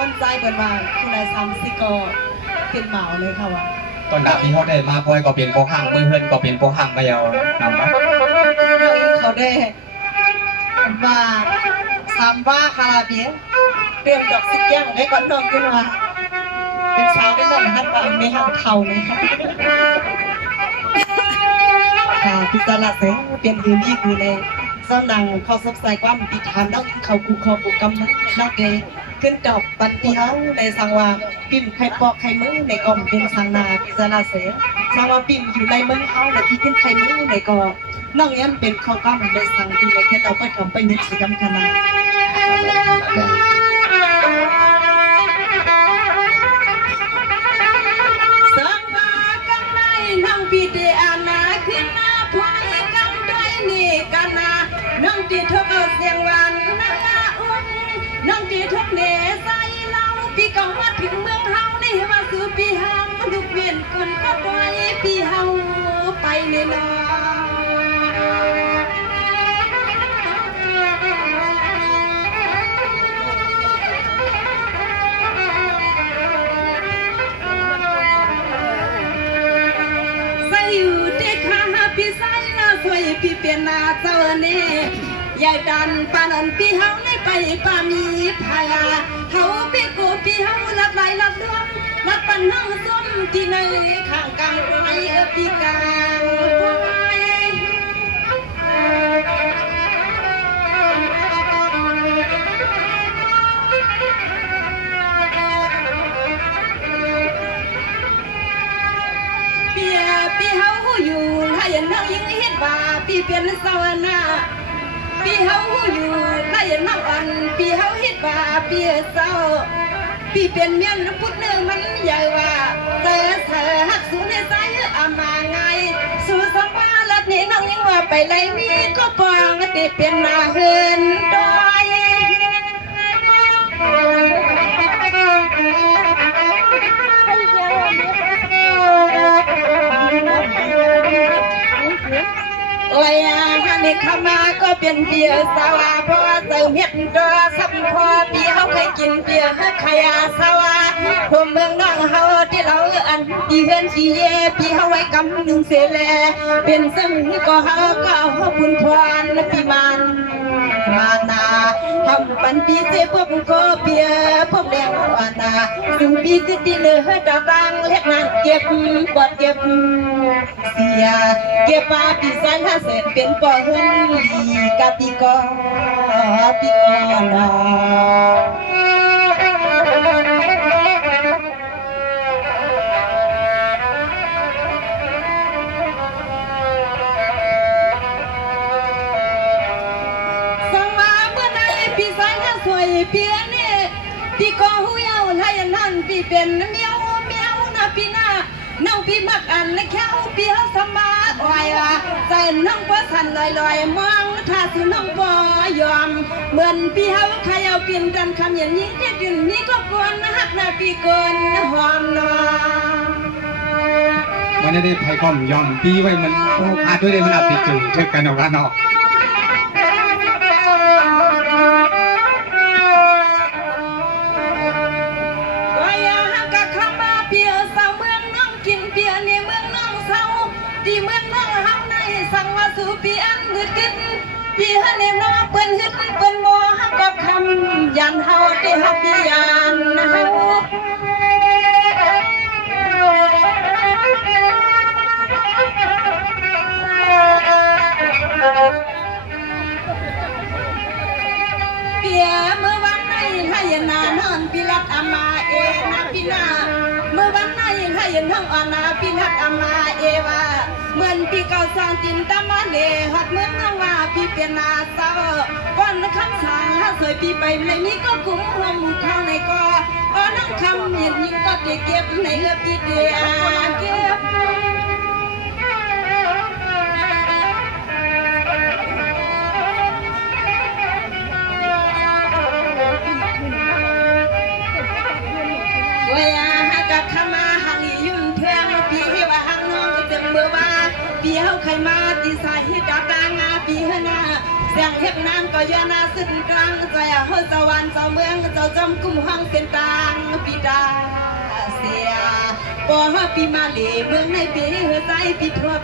ก้นใจเปิดมาคุณนายซ้ำซิกอเป็นเหมาเลยค่ะว่ะตอนดับที่เขาได้มาพอยก็เป็นโปหังมือเฮินก็เป็นโปหังก็ยาวนำไปเขาได้มาซ้ำว่าคาราเบียเตรียมดอกซิกแก้งให้ก้อนนองขึ้นมาเป็นสาวเป็นหนุ่มฮัตตาไม่หักเข่าเลยค่ะค่ะพิจารณาเสียเป็นยืนยี่คือในซ้อนดังเขาซับใส่ความติดทานนักเขากูคอกูกำนักเกยขึ้นดอกปันปีเฮาในสังวาปิ่มไข่ปอกไข่มือในกล่อมเป็นสังนาพิจารณาเสียสังวาปิ่มอยู่ในมือเฮาและพี่ขึ้นไข่มือในกอน้องยันเป็นข้าวก้ำในสังดีในแค่เราไปทำไปนึกสิกรรมขนาดสังวากำในน้องพี่เดอานาขึ้นหน้าพายกำได้นี่กันนาน้องตีทุกเอาเสียงหวานนาอุ่นน้องตีทุกเนใส่เล่าพี่ก็มาถึงเมืองเฮาในว่าสู่พี่เฮาลูกเวียนคนก็ได้พี่เฮาไปในนอพี่ใส่ลาสวยพี่เปลี่ยนนาเจ้าเน่ยายดันปานันพี่เฮาในไปป้ามีพายาเฮาพี่กูพี่เฮาลัดไหลลัดล้วนลัดปันห้องส้มที่ในข้างกลางไว้พี่กลางพี่เฮาอยู่ให้น้องยิ่งเฮ็ดว่าพี่เป็นสาวนาพี่เฮาอยู่ให้น้องอันพี่เฮาเฮ็ดว่าพี่เศร้าพี่เป็นเมียนพุทธเนื้อมันใหญ่ว่าเธอหักสู้ในใจอามาไงสู้สัมภาระนี่น้องยิ่งว่าไปไล่มีก็ปองติเป็นนาเฮินดอยโอ้ยฮันนี่เข้ามาก็เป็นเบียร์สาวาเพราะเติมเฮ็ดตัวซับพอพี่เขาเคยกินเบียร์ขยาสาวาผมเมืองน้องเฮาที่เราอันที่เฮือนที่เย่พี่เขาไว้กำหนึ่งเสแลเป็นซึ่งก็เฮาก็เอาบุญพรพี่มันมานาทำปันปีเสพบก็เบียร์พบแดงวานาซึ่งพี่ติดที่เลยดอกรังเล็กนั้นเก็บบอดเก็บเสียเก็บมาปีสันหาเสร็จเป็นปอเฮือนลีกับปีกอนาเพียนี่พี่ก็หูยาวให้นั่นพี่เป็นเมียวนะพี่นาน้องพี่มักอันและแค่พี่เขาสมาอ่อยว่าใจน้องเพื่อสันลอยมองถ้าสิน้องบ่ยอมเหมือนพี่เขาใครเอาเปลี่ยนกันคำอย่างนี้ที่ดินนี้ก็ควรนะฮักนะพี่เกินหอมนอมันได้ไทยก็ยอมพี่ไว้มันพาด้วยได้มันอับติดจุดเช็คกันออกกันออกที่เมืองน้องเฮาในสั่งว่าสู่พี่อันฮึดกึดพี่ฮันนี่น้องเปิ้นฮึดเปิ้นบ่ฮักกับคำยันเฮาที่ฮักพี่ยันเฮาเปียเมื่อวันไหนให้นานอนพี่รัดอามาเอนะพี่นาเมื่อวันไหนให้ทั้งอานาพี่รัดอามาเอว่าเหมือนพี่เก่าสร้างจินตมาเลหัดเมืองน้องว่าพี่เป็นนาเศร้าก่อนคำสั่งถ้าสวยพี่ไปในนี้ก็คุ้มหัวมุเข้าในกอน้องคำยินยิ่งก็จะเก็บในเลือพี่เดียเก็บเวียหักขมาหันยุ่งเทืองพี่ว่าหังน้องจะเมื่อว่าพี่เขาใครมาตีสายให้กับตางาพี่หน้าเสียงเฮ็ดน้ำก็ยานาสิ้นกลางใจเฮาสวรรค์เจ้าเมืองเจ้าจอมกุ้มห้องเป็นตา ปอปีมาเลเมืองในปีใจปีทบ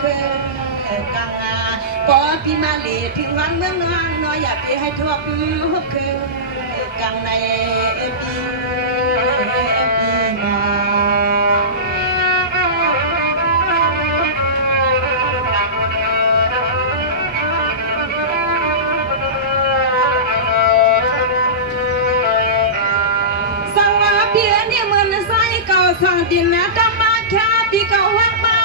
เคยกังปอปีมาเลถึงวันเมืองนางน้อยอย่าไปให้ทบเคยกังในปีมาสั่งดินแม่กำมาแค่ปีเก่าวัดมา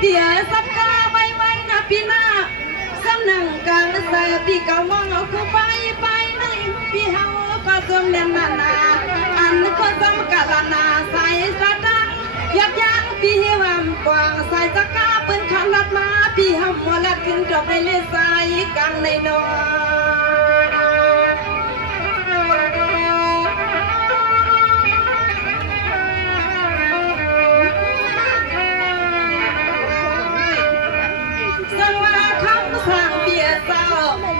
เดี๋ยวสับขาไว้นะปีหน้าสำนังการเสือปีเก่ามองเอาคู่ไปในปีเฮาก็สมเด็จนาอันก็สำกัดนาใส่สะดังยับยั้งปีเฮวามกว้างใส่ตะกาปืนขันลัดมาปีเฮามัวลัดขึ้นจบในเลสใส่กังในนอ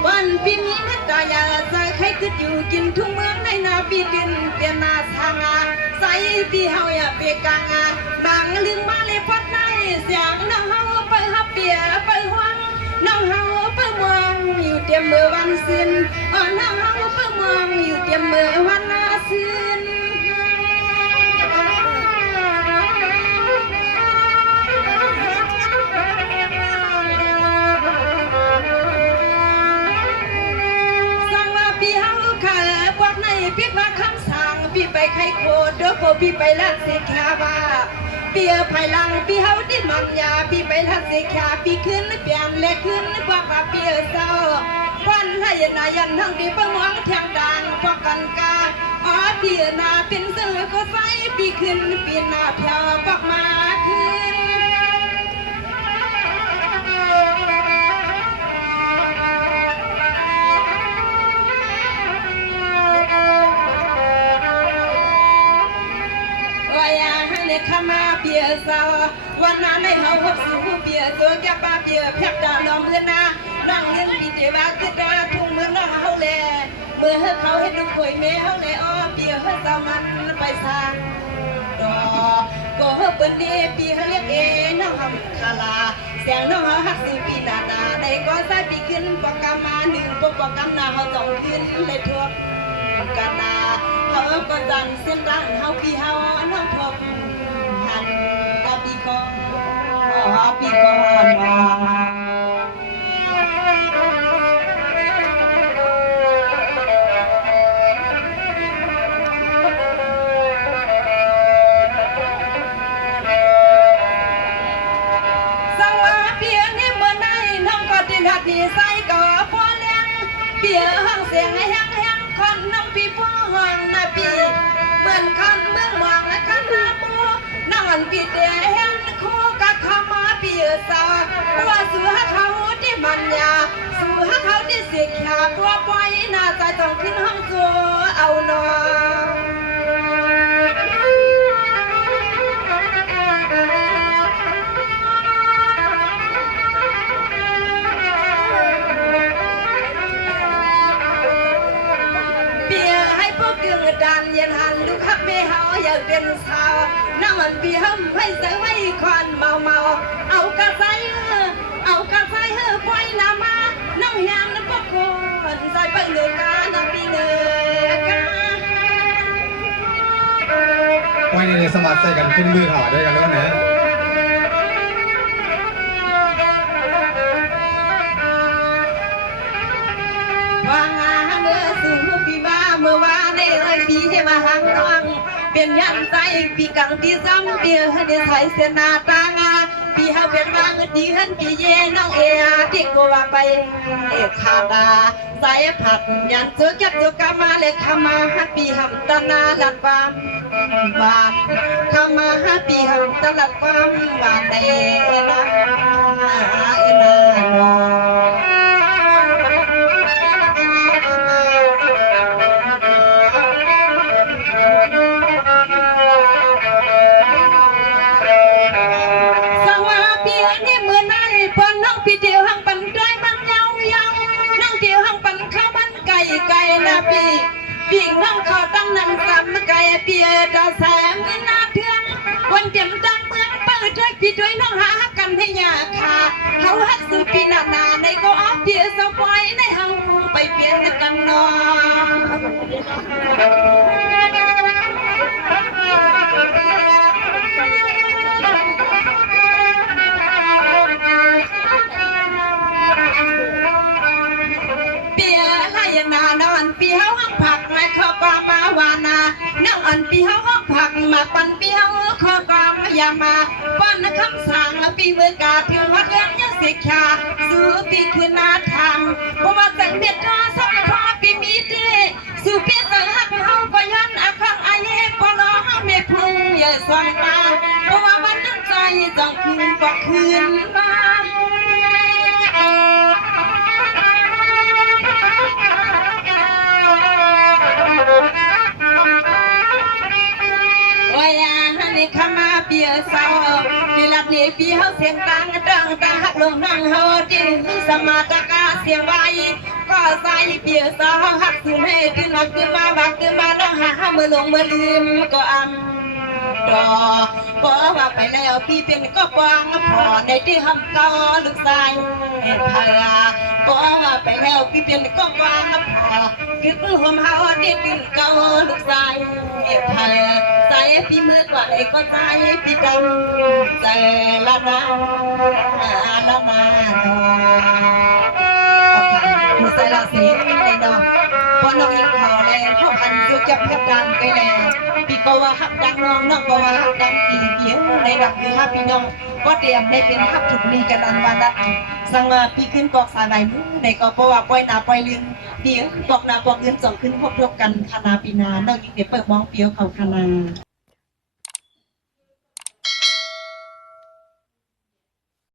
วันปีนี้นักตายาใจใครก็อยู่กินทุ่งเมืองในนาปีดินเปียนาทางใส่ปีเฮาอย่าเปียกางบางลืมมาเลยพัดในเสียงน้องเฮาไปฮับเปียไปหวังน้องเฮาไปมองอยู่เตรียมมือวันสิ้นน้องเฮาไปมองอยู่เตรียมมือวันนาสิ้นพี่ว่าคำสั่งพี่ไปไขโคดเด้อโคพี่ไปลัดสิขาบ้าเปียภายหลังพี่เฮาดิมันยาพี่ไปลัดสิขาพี่ขึ้นเปลี่ยนเล็กขึ้นกว่าเปียเศร้าวันให้นายันทั้งพี่เพิ่งหวังแทงดังพอกันกาเปียนาเป็นเสือก็ใส่พี่ขึ้นปีนาแถวปักมาขึ้นข้ามาเปียสาววันนั้นในเฮาพบสู่เปียตัวแก่ป้าเปียแพกดาวน้องเมือนานั่งเลี้ยงปีเจวาคือดาทุ่งเมืองน้องเฮาแลเมื่อเขาเห็นลูกข่อยแม่เฮาแลอ้อเปียเฮาสามันไปสร้างดอกก็เฮาเปิ้นเดปีเฮาเรียกเอน้องคาลาแสงน้องเฮาฮักสู่ปีนาได้ก็ใส่ปีขึ้นปกมาหนึ่งปกกำนาเฮาต้องขึ้นเลยทั่วกันนาเฮาก็ดันเส้นดังเฮาปีเฮาน้องพบปีก่อนมาสังวาเปียนี่เมื่อไหร่น้องก็ติดหัดดีใส่ก็พอเลี้ยงเปียห้องเสียงให้แห้งคนน้องพี่พ่อห้องนาปีเหมือนคันเมืองหวังและคันนาบัวนั่งปีเดียเห็นคู่กับเขามาปีสาว่าสู่หาเขาที่มันยาสู่หาเขาที่เสียขาตัวปล่อยน่าจะต้องขึ้นห้องตัวเอาหนอดันยันหันลูกฮับเบเฮาอยากเป็นสาวน้ำมันปีห้ำให้ใส่ไว้ควันเมาเอากระใสเฮอปล่อยน้ำมาน้องยามน้ำพกคนใส่ไปเหลือกาน้ำปีเนื้อกาปล่อยในสมัครใส่กันขึ้นมือถอดด้วยกันแล้วนะว่างาเมื่อสู่ปีมาเมื่อวานในปีที่มาหังน้องเป็นยันใจปีกังปีซ้ำปีให้ได้ใส่เสนาตางาปีเฮาเป็นวางดีหันปีเย่น้องเอที่กูว่าไปขาดาใส่ผัดยันจุจับจุกามาเลยขามาปีหำตนาลัดความบาดขามาปีหำตลัดความบาดในนะพี่เดียวหังปันด้วยมันเยานั่งเดียวหังปันข้าวมันไก่นะพี่นั่งขอตั้งนั่งซ้ำไก่เปียตาแสงนาเทืองวันเดียว เขาฮักซื้อปีหน้าในก็ออกเดียวสบายในเฮาไปเปลี่ยนกันนอเปียไล่นานอนเปียวหักผักมาขอปามาวานานั่งอันเปียวหักผักมาปั่นเปียวขอกามยามาปั้นคำสั่งปีเมื่อกาถึงวัดเลี้ยงยังสิกขาสู้ปีคือนาทางเพราะว่าแต่งเบ็ดก็สักพอปีมีดีสู้ปีสังหักเฮาก็ยันอาคังอาเย่ปนอเฮาไม่พึ่งอย่าส่องตาเพราะว่ามันตั้งใจจังคืนก็คืนมาขมาเปียเศร้าดีลัดนี่ปีเฮาเสียงตังดังตาหักลงนั่งเฮาดินสมาตะกาเสียงไว้ก็ใส่เปียเศร้าหักสุนให้ขึ้นมาขึ้นมาบักขึ้นมาต้องหามือลงมือลืมก็ดอบอกว่าไปแล้วพี่เป็นก็กวางพอในที่หำเก่าลูกชายพาบอกว่าไปแล้วพี่เป็นก็กวางพอคือหัวเฮาที่ดึงเก่าลูกชายพาใจพี่มือกว่าไอ้ก็ใจพี่ดำใจละนาละนาคือใจละเสียในดอกพอน้องยิงเขาเลยพวกพันสุจับแคบดังไปแล้วพี่ก็ว่าฮักดังน้องน้องก็ว่าฮักดังปีเดียวในดับคือฮักพี่น้องก็เตรียมได้เป็นฮักถูกมีกันอันวันนั้นสังมาพี่ขึ้นปอกสายใบมือในก็เพราะว่าปล่อยตาปล่อยลืมเดี๋ยวปอกหน้าปอกเงินสองขึ้นพบกันคณาปีนาน้องยิงเดี๋ยวเปิดมองเปียวเขาคณา